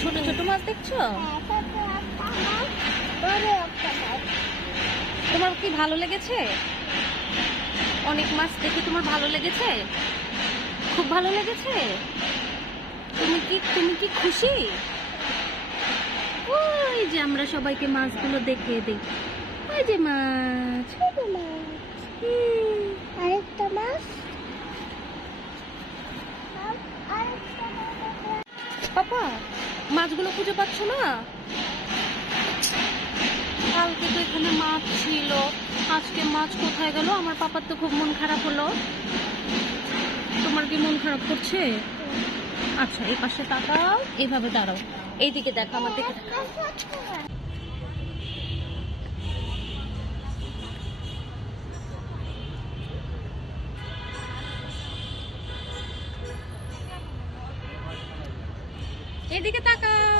ছোট ছোট মাছ দেখছো? তোমার কি ভালো লেগেছে? অনেক মাছ দেখে তোমার ভালো লেগেছে? খুব ভালো লেগেছে? তুমি কি খুশি? ওই যে আমরা সবাইকে মাছগুলো দেখিয়ে দিই। ওই যে মাছ, আরেকটা মাছ। পাপা মাছগুলো খুঁজে পাচ্ছ না? কালকে তো এখানে মাছ ছিল, আজকে মাছ কোথায় গেল? আমার পাপার তো খুব মন খারাপ হলো। তোমার কি মন খারাপ করছে? আচ্ছা এই পাশে তাকাও, এইভাবে দাঁড়াও, এইদিকে দেখো, আমার দিকে তাকাও। এদিকে তাকাও।